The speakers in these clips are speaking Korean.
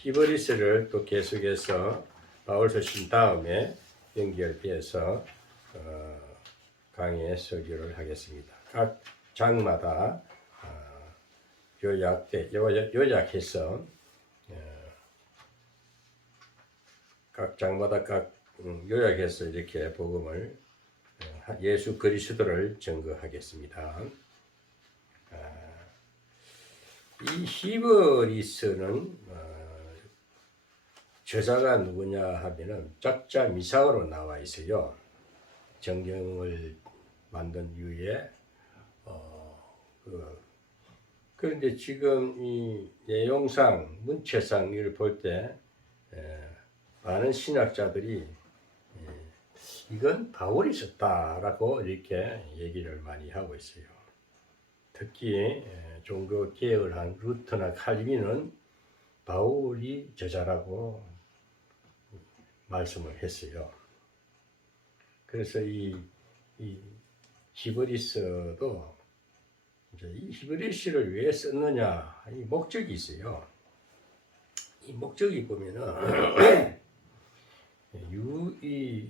히브리서를 또 계속해서 바울서 신 다음에 연결해서 강의 설교를 하겠습니다. 각 장마다 요약해서 각 장마다 요약해서 이렇게 복음을 예수 그리스도를 증거하겠습니다. 이 히브리서는 저자가 누구냐 하면은 작자 미상으로 나와 있어요. 정경을 만든 이후에 그런데 지금 이 내용상 문체상 이를 볼 때 많은 신학자들이 이건 바울이 썼다라고 이렇게 얘기를 많이 하고 있어요. 특히 종교 개혁을 한 루터나 칼빈은 바울이 저자라고 말씀을 했어요. 그래서 이 히브리서도 이 히브리서를 왜 썼느냐 이 목적이 있어요. 이 목적이 보면은 이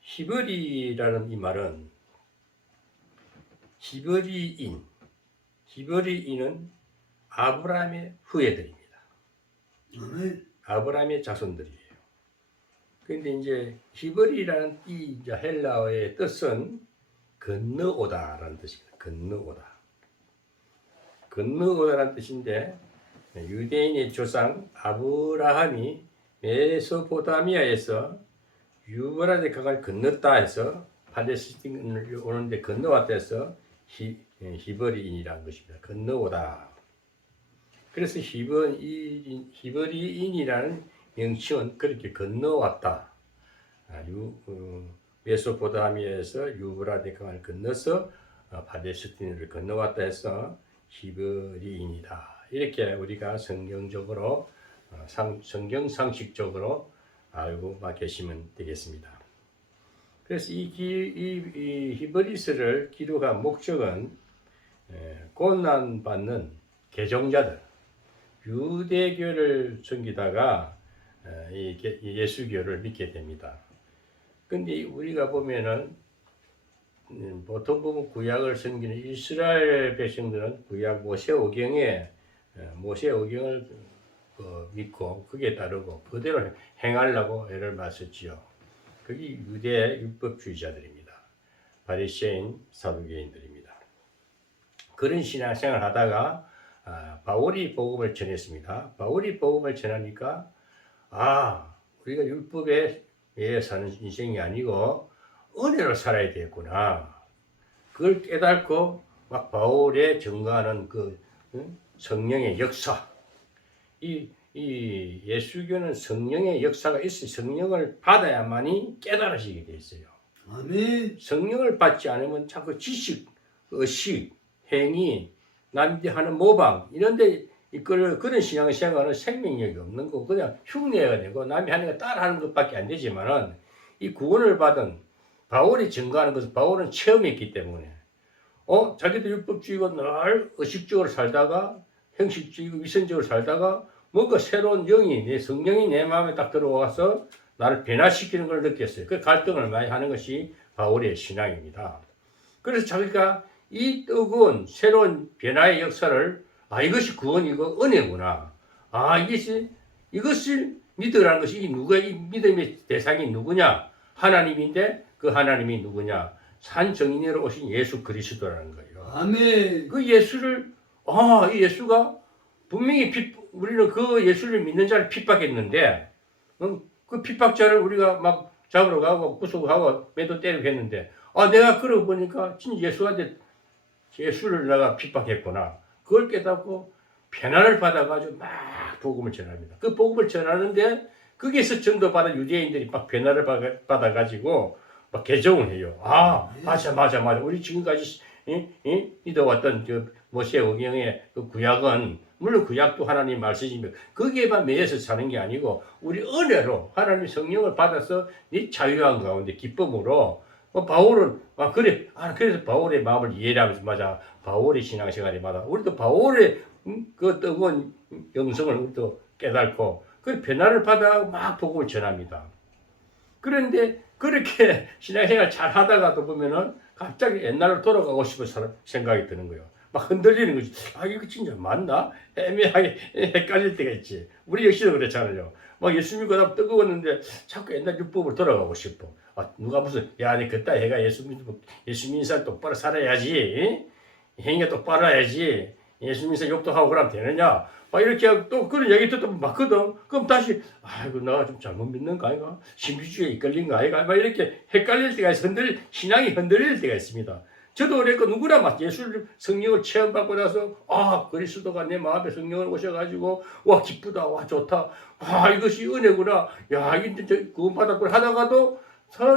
히브리라는 이 말은 히브리인은 아브라함의 후예들입니다. 아브라함의 자손들이에요. 그런데 이제 히브리라는 이 헬라어의 뜻은 건너오다라는 뜻입니다. 건너오다라는 뜻인데 유대인의 조상 아브라함이 메소포타미아에서 유브라데 강을 건넜다 해서 팔레스틴을 오는데 건너왔다 해서 히브리인이라는 것입니다. 건너오다. 그래서 히브리인이라는 명칭은 그렇게 건너왔다. 메소포타미아에서 유브라데 강을 건너서 팔레스틴을 건너왔다 해서 히브리인이다. 이렇게 우리가 성경적으로 성경 상식적으로 알고 계시면 되겠습니다. 그래서 이 히브리서를 기록한 목적은 고난받는 개종자들, 유대교를 섬기다가 예수교를 믿게 됩니다. 근데 우리가 보면은 보통 보면 구약을 섬기는 이스라엘 백성들은 구약 모세오경을 믿고 그게 따르고 그대로 행하려고 애를 맞섰지요. 그게 유대 율법주의자들입니다. 바리새인 사두개인들입니다. 그런 신앙생활을 하다가 바울이 복음을 전했습니다. 바울이 복음을 전하니까 우리가 율법에 의해 사는 인생이 아니고 은혜로 살아야 되겠구나. 그걸 깨닫고 막 바울의 증거하는 그 성령의 역사. 이 예수교는 성령의 역사가 있어요. 성령을 받아야만이 깨달아지게 돼 있어요. 아멘. 성령을 받지 않으면 자꾸 지식, 의식, 행위, 남들이 하는 모방 이런데 그런 신앙생활은 생명력이 없는 거고 그냥 흉내가 되고 남이 하는 거 따라하는 것밖에 안 되지만은 이 구원을 받은 바울이 증거하는 것은 바울은 체험했기 때문에 자기도 율법주의고 늘 의식적으로 살다가 형식주의고 위선적으로 살다가 뭔가 새로운 내 성령이 내 마음에 딱 들어와서 나를 변화시키는 걸 느꼈어요. 그 갈등을 많이 하는 것이 바울의 신앙입니다. 그래서 자기가 이 뜨거운 새로운 변화의 역사를 이것이 구원이고 은혜구나. 이것을 믿으라는 것이 이 믿음의 대상이 누구냐? 하나님인데 그 하나님이 누구냐? 산정인으로 오신 예수 그리스도라는 거예요. 아멘. 그 예수를 이 예수가 분명히 우리는 그 예수를 믿는 자를 핍박했는데 그 핍박자를 우리가 막 잡으러 가고 구속하고 매도 때리고 했는데 내가 그러고 보니까 진짜 예수를 내가 핍박했구나. 그걸 깨닫고 변화를 받아가지고 막 복음을 전합니다. 그 복음을 전하는데 거기에서 전도받은 유대인들이 막 변화를 받아가지고 막 개종을 해요. 맞아. 우리 지금까지 믿어왔던 그 모세오경의 그 구약은 물론 구약도 하나님 말씀이며 거기에만 매여서 사는 게 아니고 우리 은혜로 하나님 성령을 받아서 이 자유한 가운데 기쁨으로 바울은 그래서 바울의 마음을 이해하면서 맞아 바울의 신앙생활이 맞아 우리도 바울의 그 뜨거운 영성을 우리도 깨닫고 그 변화를 받아 막 복음을 전합니다. 그런데 그렇게 신앙생활 잘 하다가도 보면은 갑자기 옛날로 돌아가고 싶은 생각이 드는 거예요. 막 흔들리는 거지. 아, 이거 진짜 맞나? 애매하게 헷갈릴 때가 있지. 우리 역시도 그렇잖아요. 막 예수 믿고 나 뜨거웠는데 자꾸 옛날 율법으로 돌아가고 싶어. 아, 누가 무슨, 야, 니 그따 해가 예수 믿는 사람 똑바로 살아야지. 행위가 똑바로 해야지. 예수 믿는 사람 욕도 하고 그러면 되느냐? 막 이렇게 하고 또 그런 얘기 듣다 맞거든. 그럼 다시, 아이고, 내가 좀 잘못 믿는 거 아이가? 신비주의에 이끌린 거 아이가? 막 이렇게 헷갈릴 때가 있어. 신앙이 흔들릴 때가 있습니다. 저도 그랬고 누구나 막 예술 성령을 체험받고 나서 아 그리스도가 내 마음에 성령을 오셔가지고 와 기쁘다 와 좋다 아 이것이 은혜구나 야 이제 구원 받았구나 하다가도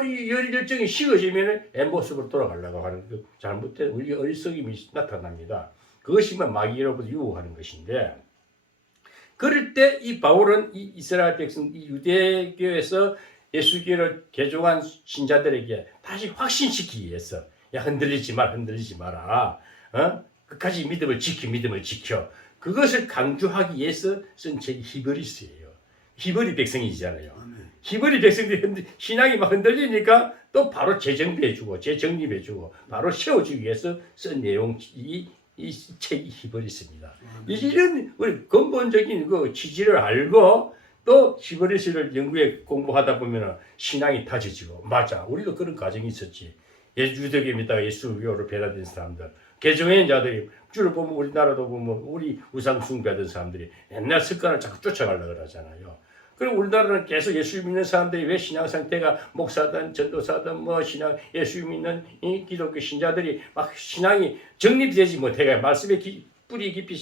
이 열정이 식어지면 엠모습으로 돌아가려고 하는 그 잘못된 우리 어리석임이 나타납니다. 그것이만 마귀로부터 유혹하는 것인데 그럴 때 이 바울은 이 이스라엘 백성 이 유대교에서 예수교를 개종한 신자들에게 다시 확신시키기 위해서 야 흔들리지 마라. 끝까지 믿음을 지켜. 그것을 강조하기 위해서 쓴 책이 히브리서예요. 히브리 백성이잖아요. 히브리 백성들이 신앙이 막 흔들리니까 또 바로 재정비해주고 재정립해주고 바로 세워주기 위해서 쓴 내용이 이 책이 히브리서입니다. 이런 우리 근본적인 그 취지를 알고 또 히브리서를 연구해 공부하다 보면 신앙이 다져지고 맞아 우리도 그런 과정이 있었지. 유대교 믿다가 예수교로 변화된 사람들, 개종한 자들이 주를 보면 우리나라도 보면 우리 우상 숭배하던 사람들이 옛날 습관을 자꾸 쫓아가려고 그러잖아요. 그리고 우리나라는 계속 예수 믿는 사람들이 왜 신앙 상태가 목사든 전도사든 뭐 신앙 예수 믿는 이 기독교 신자들이 막 신앙이 정립되지 못해가 말씀의 뿌리 깊이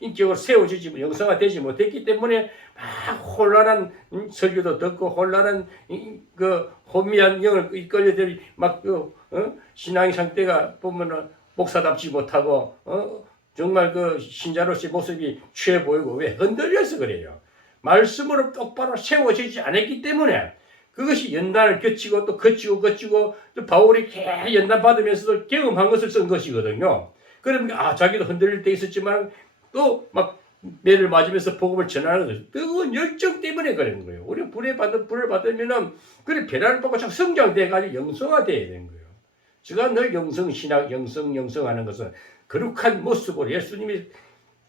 인격으로 세워지지 영성화되지 못했기 때문에 막 혼란한 설교도 듣고 혼란한 그 혼미한 영을 이끌려들이 막 신앙의 상태가 보면은 목사답지 못하고 정말 그 신자로서의 모습이 취해 보이고 왜 흔들려서 그래요. 말씀으로 똑바로 세워지지 않았기 때문에 그것이 연단을 거치고 또 거치고 또 바울이 계속 연단 받으면서도 경험한 것을 쓴 것이거든요. 그러면 자기도 흔들릴 때 있었지만 또 막 매를 맞으면서 복음을 전하는 거죠. 뜨거운 열정 때문에 그런 거예요. 우리 불을 받으면은 그래 변화를 받고 자꾸 성장돼가지고 영성화돼야 되는 거예요. 제가 늘 영성신학, 영성하는 것은 거룩한 모습으로 예수님이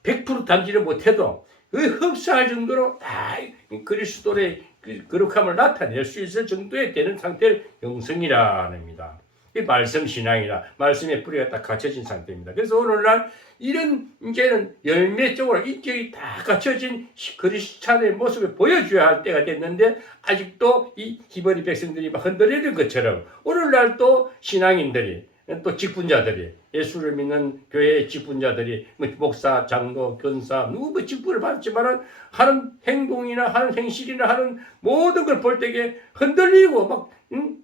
100% 담지를 못해도 그 흡사할 정도로 다 그리스도의 거룩함을 나타낼 수 있을 정도에 되는 상태를 영성이라 합니다. 이 말씀 신앙이라 말씀의 뿌리가 딱 갖춰진 상태입니다. 그래서 오늘날 이런 이제는 열매 쪽으로 인격이 다 갖춰진 그리스도의 모습을 보여줘야 할 때가 됐는데 아직도 이 히브리 백성들이 막 흔들리는 것처럼 오늘날 또 신앙인들이 또 직분자들이 예수를 믿는 교회의 직분자들이 목사, 장로, 권사 누구 직분을 받지만은 하는 행동이나 하는 행실이나 하는 모든 걸 볼 때에 흔들리고 막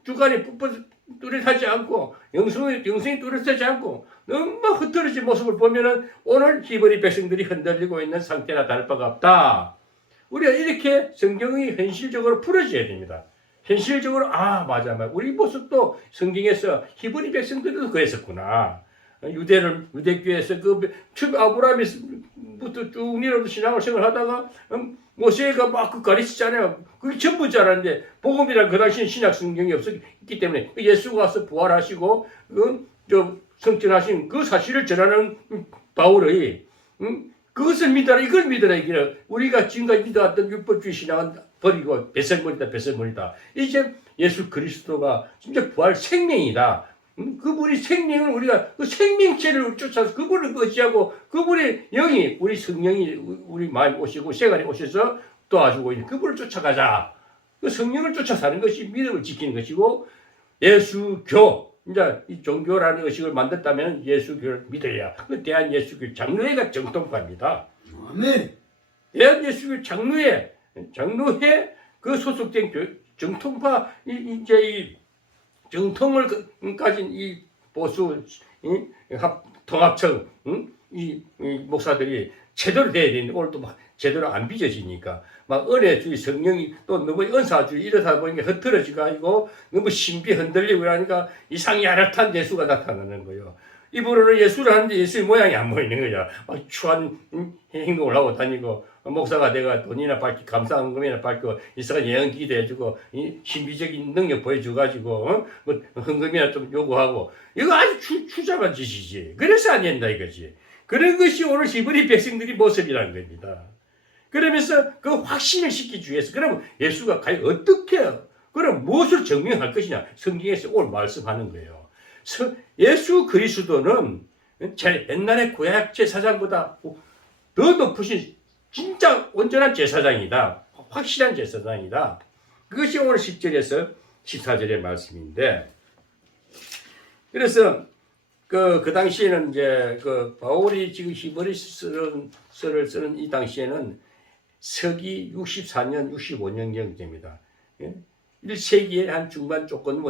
주관이 뚜렷하지 않고 영성이 뚜렷하지 않고 너무 흐트러진 모습을 보면은 오늘 히브리 백성들이 흔들리고 있는 상태나 다를 바가 없다. 우리가 이렇게 성경이 현실적으로 풀어져야 됩니다. 현실적으로 맞아 우리 모습도 성경에서 히브리 백성들도 그랬었구나. 유대교에서 아브라함부터 쭉 내려오는 신앙을 생활하다가 모세가 막 그 가르치잖아요. 그게 전부 줄 알았는데 복음이란 그 당시에 신약 성경이 없었기 때문에 예수가 와서 부활하시고 성전하신 그 사실을 전하는 바울의 그것을 믿어라 이걸 믿어라 이게 우리가 지금까지 믿어왔던 율법주의 신앙은 버리고 뱃설머리다. 이제 예수 그리스도가 진짜 부활 생명이다. 그분이 생명을 우리가 그 생명체를 쫓아서 그분을 의지하고 그분의 영이 우리 성령이 우리 마음에 오시고 생활에 오셔서 도와주고 있는 그분을 쫓아가자. 그 성령을 쫓아 사는 것이 믿음을 지키는 것이고 예수교 이제 이 종교라는 의식을 만들었다면 예수교를 믿어야 그 대한예수교 장로회가 정통파입니다. 아멘. 대한예수교 장로회 그 소속된 정통파 이제 이 정통을 가진 이 보수 통합청 이 목사들이 제대로 돼야 되는데 오늘 또 막 제대로 안 빚어지니까 막 은혜주의 성령이 또 너무 은사주의 이러다 보니까 흐트러지고 너무 신비 흔들리고 그러니까 이상이 야릇한 예수가 나타나는 거예요. 입으로는 예수를 하는데 예수의 모양이 안 보이는 거야. 막 추한 행동을 하고 다니고 목사가 내가 돈이나 받기 감사금이나 받고 이사가 예언기도 해주고 신비적인 능력 보여줘가지고 뭐 헌금이나 좀 요구하고 이거 아주 추잡한 짓이지. 그래서 안 된다 이거지. 그런 것이 오늘 히브리 백성들이 모습이라는 겁니다. 그러면서 그 확신을 시키기 위해서 그럼 예수가 과연 어떻게 그럼 무엇을 증명할 것이냐 성경에서 오늘 말씀하는 거예요. 예수 그리스도는 옛날의 구약 제사장보다 더 높으신 진짜 온전한 제사장이다. 확실한 제사장이다. 그것이 오늘 10절에서 14절의 말씀인데 그래서 그 당시에는 이제 그 바울이 지금 히브리서를 쓰는 이 당시에는 서기 64년, 65년경입니다. 1세기의 한 중반 조금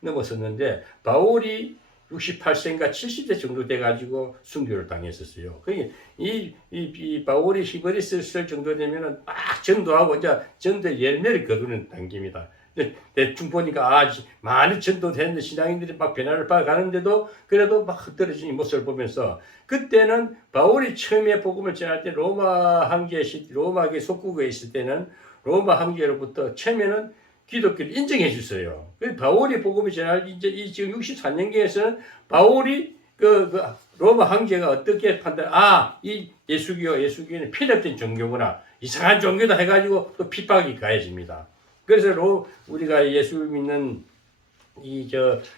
넘었었는데 바울이 68세인가 70세 정도 돼가지고 순교를 당했었어요. 그러니까 이 바울이 히브리서 쓸 정도 되면은 막 전도하고 이제 전도 열매를 거두는 단계입니다. 대충 보니까 많이 전도됐는데 신앙인들이 막 변화를 받아가는데도 그래도 막 흩어지는 모습을 보면서 그때는 바울이 처음에 복음을 전할 때 로마계 속국에 있을 때는 로마 황제로부터 처음에는 기독교를 인정해 줬어요. 바울이 복음을 전할 이제 지금 64년경에서는 바울이 그 로마 황제가 어떻게 이 예수교는 편협된 종교구나 이상한 종교다 해가지고 또 핍박이 가해집니다. 그래서 우리가 예수 믿는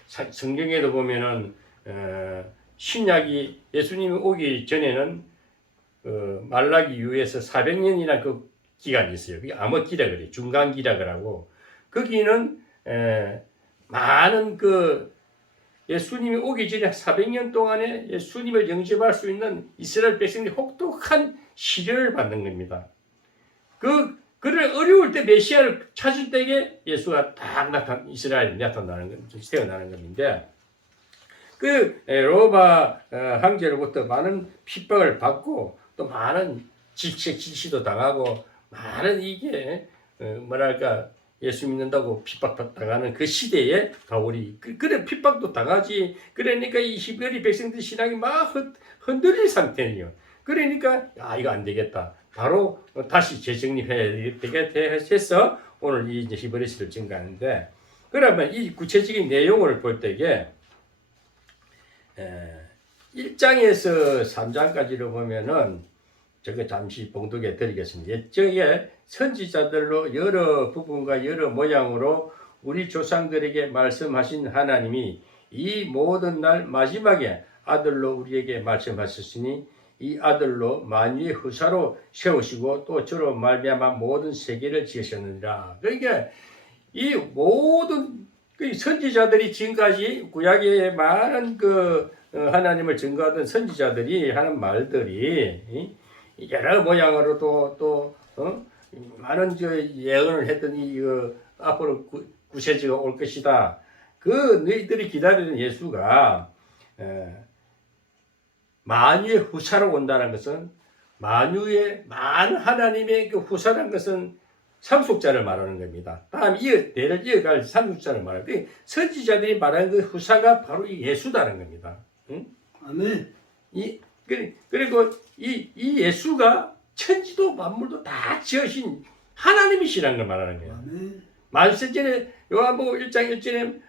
성경에도 보면은 신약이 예수님이 오기 전에는 말라기 이후에서 400년이나 그 기간이 있어요. 그게 암흑기라 그래요. 중간기라 그러고 거기는 많은 예수님이 오기 전에 400년 동안에 예수님을 영접할 수 있는 이스라엘 백성들이 혹독한 시련을 받는 겁니다. 그를 어려울 때 메시아를 찾을 때에 예수가 딱 이스라엘에 태어나는 겁니다. 로마 황제로부터 많은 핍박을 받고 또 많은 질시도 당하고 많은 이게 예수 믿는다고 핍박당하는 그 시대에 바울이 그래 핍박도 당하지. 그러니까 이 히브리 백성들 신앙이 막 흔들릴 상태예요. 그러니까 이거 안 되겠다. 바로 다시 재정립해야 되겠다 해서 오늘 이 히브리서를 증가하는데 그러면 이 구체적인 내용을 볼 때에 1장에서 3장까지로 보면은 저거 잠시 봉독해 드리겠습니다. 옛적에 선지자들로 여러 부분과 여러 모양으로 우리 조상들에게 말씀하신 하나님이 이 모든 날 마지막에 아들로 우리에게 말씀하셨으니 이 아들로 만유의 후사로 세우시고 또 저로 말미암아 모든 세계를 지으셨느니라. 그러니까 이 모든 선지자들이 지금까지 구약의 많은 하나님을 증거하던 선지자들이 하는 말들이 여러 모양으로 또 많은 예언을 했더니 앞으로 구세주가 올 것이다. 너희들이 기다리는 예수가 만유의 후사로 온다는 것은 만유의 많은 하나님의 후사라는 것은 상속자를 말하는 겁니다. 다음 대를 이어갈 상속자를 말하는 거예요. 선지자들이 말하는 그 후사가 바로 이 예수다는 겁니다. 응? 아멘. 그리고 이 예수가 천지도 만물도 다 지으신 하나님이시라는 걸 말하는 거예요. 아멘. 만세전에 요한복음 1장 1절에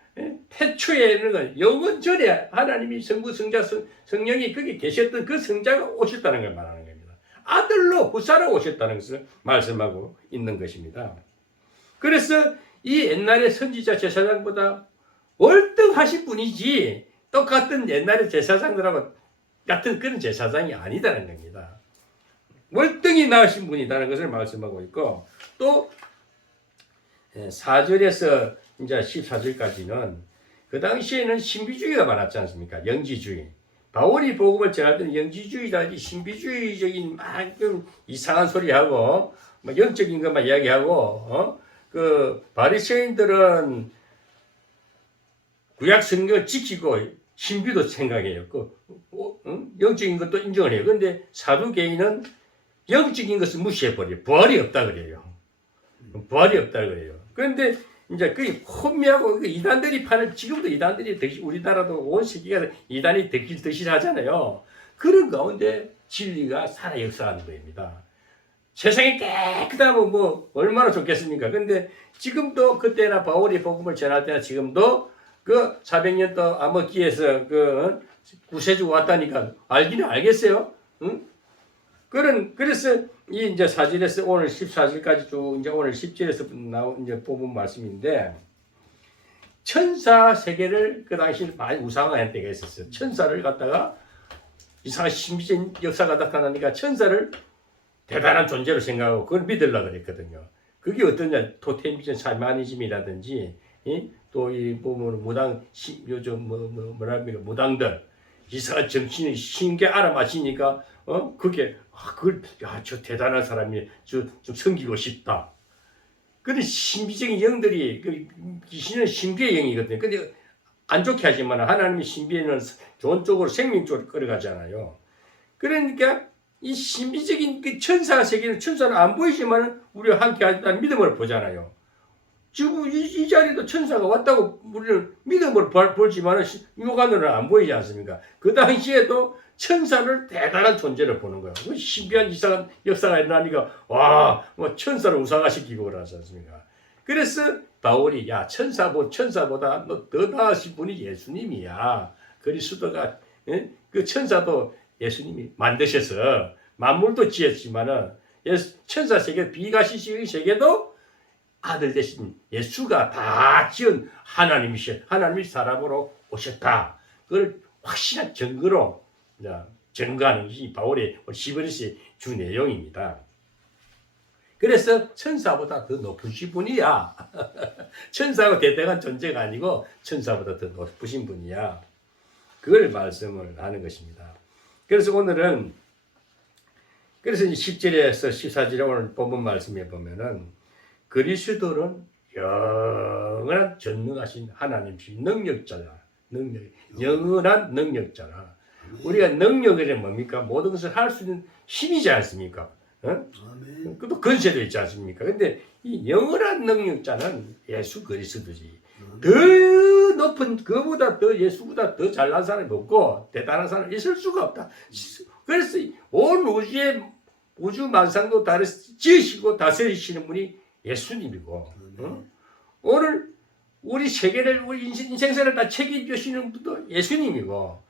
태초에는 건 영원 전에 하나님이 성부 성자 성령이 거기 계셨던 그 성자가 오셨다는 걸 말하는 겁니다. 아들로 후사로 오셨다는 것을 말씀하고 있는 것입니다. 그래서 이 옛날의 선지자 제사장보다 월등하신 분이지 똑같은 옛날의 제사장들하고 같은 그런 제사장이 아니다는 겁니다. 월등히 나으신 분이라는 것을 말씀하고 있고 또 4절에서 이제 14절까지는 그 당시에는 신비주의가 많았지 않습니까? 영지주의. 바울이 복음을 전할 때는 영지주의라든지 신비주의적인 막 이상한 소리하고 영적인 것만 이야기하고 바리새인들은 구약 성경을 지키고 신비도 생각해요. 영적인 것도 인정을 해요. 그런데 사두개인은 영적인 것을 무시해버려요. 부활이 없다 그래요. 부활이 없다 그래요. 그런데 이제 그 혼미하고 그 이단들이 파는 지금도 이단들이 우리나라도 온 세계가 이단이 득실하잖아요. 그런 가운데 진리가 살아 역사하는 겁니다. 세상이 깨끗하면 뭐 얼마나 좋겠습니까? 근데 지금도 그때나 바울이 복음을 전할 때나 지금도 그 400년 또 암흑기에서 그 구세주가 왔다니까 알기는 알겠어요? 응? 그래서 이 이제 사절에서 오늘 14절까지 쭉 이제 오늘 10절에서 나온 이제 뽑은 말씀인데 천사 세계를 그 당시 많이 우상화한 때가 있었어요. 천사를 갖다가 이상한 신비적 역사가 나타나니까 천사를 대단한 존재로 생각하고 그걸 믿으려고 그랬거든요. 그게 어떠냐, 토테미즘 샤머니즘이라든지 또 이 보면 무당 요즘 뭐랍니까 무당들 이상한 정신이 신게 알아맞히니까 그게 그걸 저 대단한 사람이 좀 섬기고 싶다. 근데 신비적인 영들이 그 귀신은 신비의 영이거든요. 근데 안 좋게 하지만 하나님의 신비는 좋은 쪽으로 생명 쪽으로 끌어가잖아요. 그러니까 이 신비적인 그 천사 세계는 천사는 안 보이지만 우리가 함께 하다는 믿음을 보잖아요. 지금 이 자리도 천사가 왔다고 우리는 믿음을 보지만 육안으로는 안 보이지 않습니까? 그 당시에도 천사를 대단한 존재로 보는 거예요. 그 신비한 이상한 역사가 일어나니까 뭐 천사를 우상화시키고 그러지 않습니까? 그래서 바울이 천사보다 더 나으신 분이 예수님이야. 그리스도가 그 천사도 예수님이 만드셔서 만물도 지었지만은 천사 세계 비가시식의 세계도 아들 대신 예수가 다 지은 하나님이 사람으로 오셨다. 그걸 확실한 증거로 증거하는 것이 바울의 시브리스의 주 내용입니다. 그래서 천사보다 더 높으신 분이야. 천사가 대등한 존재가 아니고 천사보다 더 높으신 분이야. 그걸 말씀을 하는 것입니다. 그래서 오늘은 그래서 10절에서 14절에 오늘 본문 말씀에 보면은 그리스도는 영원한 전능하신 하나님이신 능력자다. 영원한 능력자라. 우리가 능력이 뭡니까? 모든 것을 할 수 있는 힘이지 않습니까? 또 권세도 있지 않습니까? 근데 이 영원한 능력자는 예수 그리스도지. 더 높은 그보다 더 예수보다 더 잘난 사람이 없고 대단한 사람이 있을 수가 없다. 그래서 온 우주 만상도 다 지으시고 다스리시는 분이 예수님이고 오늘 우리 세계를 우리 인생사를 다 책임지시는 분도 예수님이고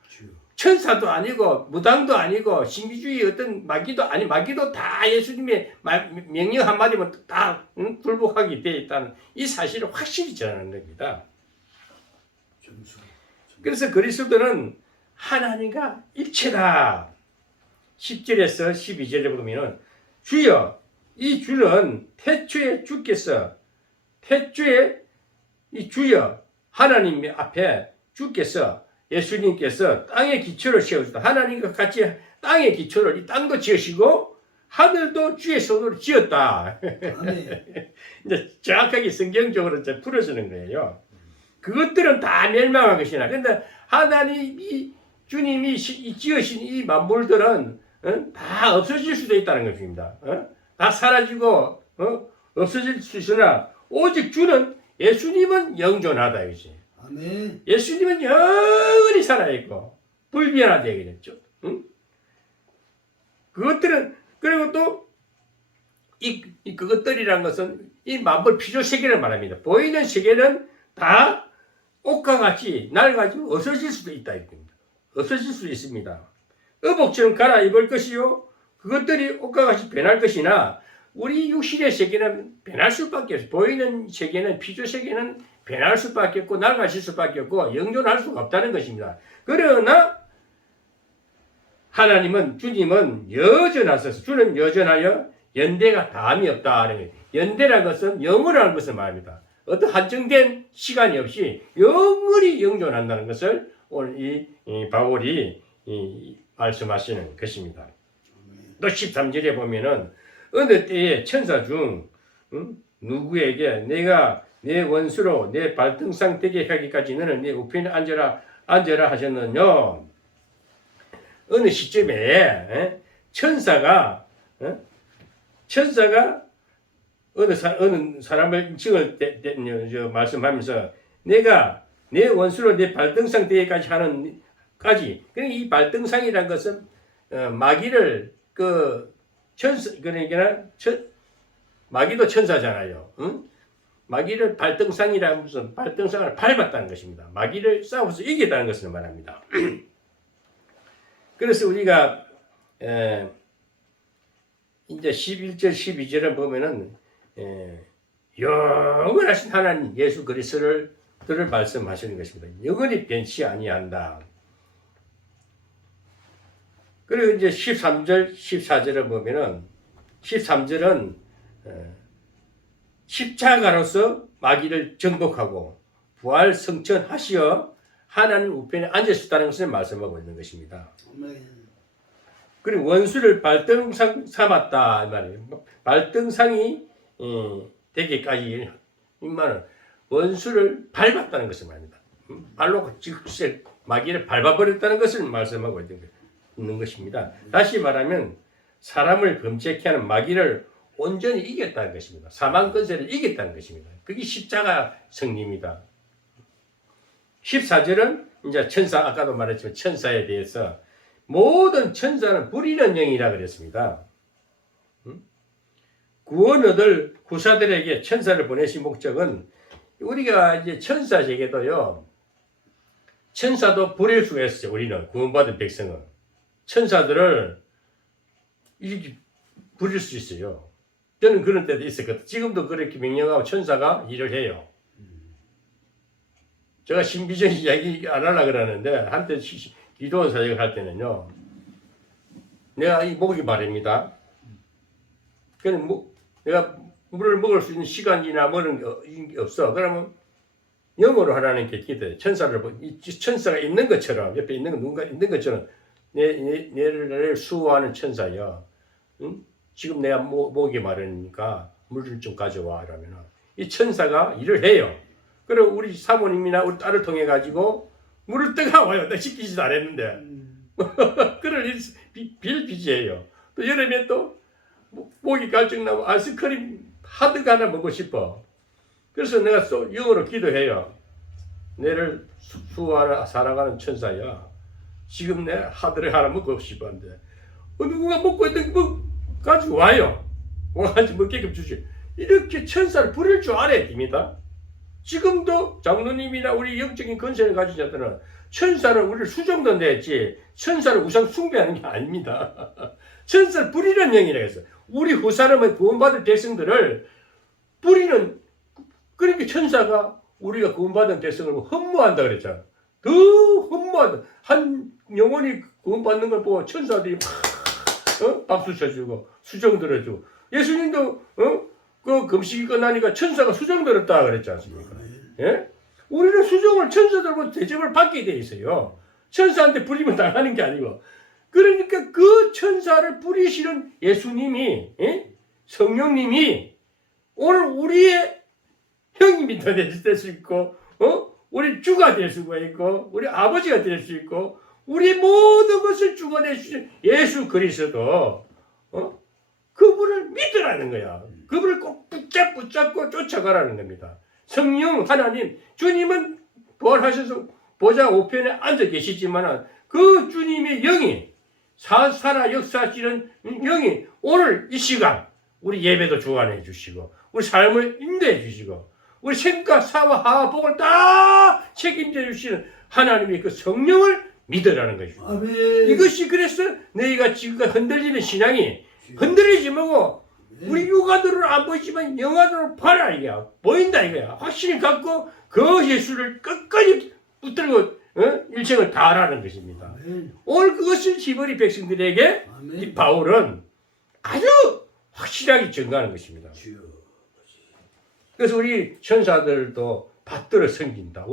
천사도 아니고 무당도 아니고 신비주의 어떤 마귀도 다 예수님의 명령 한마디면 다 굴복하게 되어 있다는 이 사실을 확실히 전하는 겁니다. 그래서 그리스도는 하나님과 일체다. 10절에서 12절에 보면 주여 이 주는 태초에 이 주여 하나님 앞에 주께서 예수님께서 땅의 기초를 세우셨다. 하나님과 같이 땅의 기초를 이 땅도 지으시고 하늘도 주의 손으로 지었다. 이제 정확하게 성경적으로 풀어주는 거예요. 그것들은 다 멸망한 것이나 근데 하나님이 주님이 지으신 이 만물들은 다 없어질 수도 있다는 것입니다. 다 사라지고 없어질 수 있으나 오직 주는 예수님은 영존하다 이거지. 아멘. 예수님은 영원히 살아있고 불변하다 이거죠. 그것들은 그리고 또 그것들이란 것은 이 만물 피조 세계를 말합니다. 보이는 세계는 다 옷과 같이 낡아지고 없어질 수도 있다 이겁니다. 없어질 수 있습니다. 의복처럼 갈아입을 것이요 그것들이 옷과 같이 변할 것이나 우리 육신의 세계는 변할 수밖에 없어요. 보이는 세계는 피조 세계는 변할 수밖에 없고 낡아질 수밖에 없고 영존할 수가 없다는 것입니다. 그러나 하나님은 주님은 여전하셔서 주는 여전하여 연대가 다함이 없다. 연대라는 것은 영원한 것을 말합니다. 어떤 한정된 시간이 없이 영원히 영존한다는 것을 오늘 이 바울이 말씀하시는 것입니다. 또 13절에 보면은 어느 때에 천사 중 누구에게 내가 내 원수로 내 발등상 되게 하기까지 너는 내 우편에 앉아라 하셨느냐. 어느 시점에 천사가 어느 사람을 말씀하면서 내가 내 원수로 내 발등상 대회까지 하는까지. 그러니까 이 발등상이란 것은 마귀를 그러니까 마귀도 천사잖아요. 응? 마귀를 발등상이라는 무슨 발등상을 밟았다는 것입니다. 마귀를 싸워서 이겼다는 것을 말합니다. 그래서 우리가 이제 11절 12절을 보면은 영원하신 하나님 예수 그리스도를 말씀하시는 것입니다. 영원히 변치 아니한다. 그리고 이제 13절 14절을 보면은 13절은 십자가로서 마귀를 정복하고 부활 성천하시어 하나님 우편에 앉으셨다는 것을 말씀하고 있는 것입니다. 그리고 원수를 발등상 삼았다 이 말이에요. 발등상이 되기까지 이 말은 원수를 밟았다는 것을 말합니다. 발로 직접 마귀를 밟아버렸다는 것을 말씀하고 있는 것입니다. 다시 말하면 사람을 범죄케 하는 마귀를 온전히 이겼다는 것입니다. 사망 권세를 이겼다는 것입니다. 그게 십자가 승리입니다. 14절은 이제 천사, 아까도 말했지만 천사에 대해서 모든 천사는 불의는 영이라 그랬습니다. 구원 얻을 구사들에게 천사를 보내신 목적은 우리가 이제 천사에게도요, 천사도 부릴 수가 있어요. 우리는 구원받은 백성은 천사들을 이렇게 부릴 수 있어요. 저는 그런 때도 있었거든요. 지금도 그렇게 명령하고 천사가 일을 해요. 제가 신비적인 이야기 안 하려고 그러는데 한때 기도원 사역을 할 때는요, 내가 이 목이 마릅니다. 그냥 내가 물을 먹을 수 있는 시간이나 뭐는 게 없어. 그러면 영어로 하라는 게 기도해. 천사가 있는 것처럼, 옆에 있는 누군가 있는 것처럼 내를 수호하는 천사야. 응? 지금 내가 목이 마르니까 물을 좀 가져와. 이러면 이 천사가 일을 해요. 그리고 우리 사모님이나 우리 딸을 통해 가지고 물을 뜨거워요. 내가 시키지도 않았는데. 그럴 빌비지예요. 또 여름에 또 목이 갈증나고 아이스크림 하드가 하나 먹고 싶어. 그래서 내가 또 영어로 기도해요. 내를 수호하러 살아가는 천사야. 지금 내 하드를 하나 먹고 싶었는데 누군가 먹고 있던 거 가지고 와요. 와가지고 먹게끔 주시. 이렇게 천사를 부릴 줄 알아야 됩니다. 지금도 장로님이나 우리 영적인 건세를 가진 자들은 천사를 우리를 수정도 냈지 천사를 우상 숭배하는 게 아닙니다. 천사를 부리는 영이라고 했어요. 우리 후사람의 구원받은 백성들을 부리는, 그러니까 천사가 우리가 구원받은 백성을 흠모한다 그랬잖아. 더 흠모한다. 한 영혼이 구원받는 걸 보고 천사들이 막 박수 쳐주고 수정 들어주고, 예수님도 그 금식이 끝나니까 천사가 수정 들었다 그랬지 않습니까? 예? 우리는 수정을 천사들보다 대접을 받게 돼 있어요. 천사한테 부리면 당하는 게 아니고. 그러니까 그 천사를 부리시는 예수님이, 성령님이 오늘 우리의 형님이 될 수 있고, 우리 주가 될 수가 있고, 우리 아버지가 될 수 있고, 우리 모든 것을 주관해 주신 예수 그리스도, 그분을 믿으라는 거야. 그분을 꼭 붙잡고 쫓아가라는 겁니다. 성령 하나님, 주님은 부활하셔서 보좌 우편에 앉아 계시지만 그 주님의 영이 살아 역사하시는 영이 오늘 이 시간 우리 예배도 주관해 주시고 우리 삶을 인도해 주시고 우리 생과 사와 하와 복을 다 책임져 주시는 하나님의 그 성령을 믿으라는 것입니다. 아멘. 이것이 그래서 너희가 지금까지 흔들리는 신앙이 흔들리지 말고 우리 육안으로는 안 보이지만 영안으로 봐라 이거야. 보인다 이거야. 확신을 갖고 그 예수를 끝까지 붙들고 일생을 다하라는 것입니다. 아멘. 오늘 그것을 히브리 백성들에게 이 바울은 아주 확실하게 증거하는 것입니다. 그래서 우리 천사들도 받들어 섬긴다.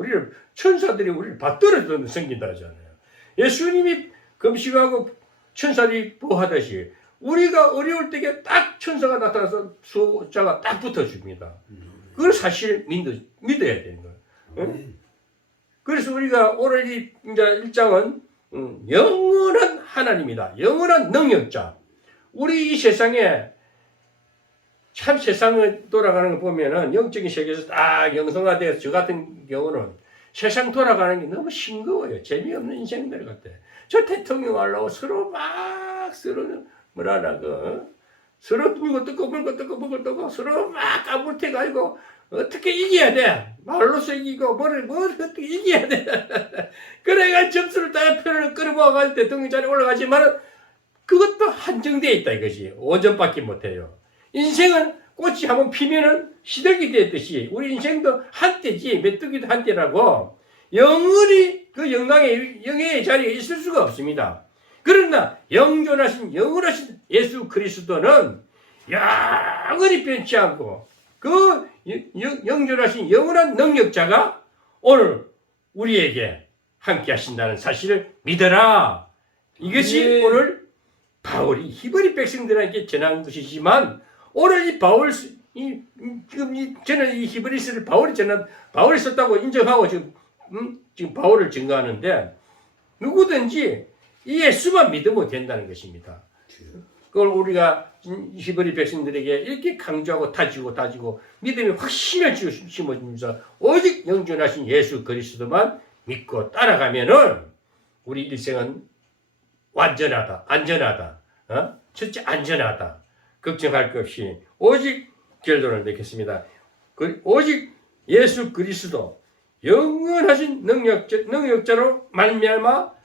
천사들이 우리를 받들어 섬긴다 하잖아요. 예수님이 금식하고 천사들이 보호하듯이 우리가 어려울 때에 딱 천사가 나타나서 수호자가 딱 붙어줍니다. 그걸 사실 믿어야 되는 거예요. 그래서 우리가 오늘 이 1장은 영원한 하나님이다. 영원한 능력자. 우리 이 세상에 참 세상을 돌아가는 거 보면은 영적인 세계에서 딱 영성화돼서 저 같은 경우는 세상 돌아가는 게 너무 싱거워요. 재미없는 인생들 같아. 저 대통령 하려고 서로 뭐라나 서로 물고 뜯고 물고 뜯고 물고 뜯고 서로 막 까불태가지고 어떻게 이겨야 돼? 말로서 이기고 뭘 어떻게 이겨야 돼? 그래가 점수를 다 표를 끌어모아가지고 대통령 자리에 올라가지만은 그것도 한정되어 있다 이것이. 5점밖에 못해요. 인생은 꽃이 한번 피면은 시들기 됐듯이 우리 인생도 한때지 메뚜기도 한때라고 영원히 그 영예의 자리에 있을 수가 없습니다. 그러나 영존하신 예수 그리스도는 영원히 변치 않고 그 영존하신 영원한 능력자가 오늘 우리에게 함께 하신다는 사실을 믿어라. 이것이 오늘 바울이 히브리 백성들에게 전한 것이지만 오늘 이 바울 저는 이 히브리서를 바울이 썼다고 인정하고 지금 바울을 증거하는데 누구든지 이 예수만 믿으면 된다는 것입니다. 그걸 우리가 히브리 백성들에게 이렇게 강조하고 다지고 믿음의 확신을 심어주면서 오직 영존하신 예수 그리스도만 믿고 따라가면은 우리 일생은 완전하다, 안전하다, 첫째 안전하다, 걱정할 것 없이 오직 결론을 맺겠습니다. 오직 예수 그리스도 영원하신 능력자로 말미암아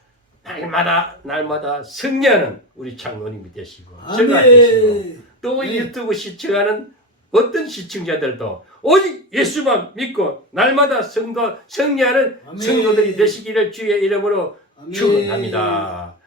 날마다 승리하는 우리 장로님이 되시고 제가 되시고 또 유튜브 시청하는 어떤 시청자들도 오직 예수만 믿고 날마다 승리하는 성도들이 되시기를 주의 이름으로 축원합니다.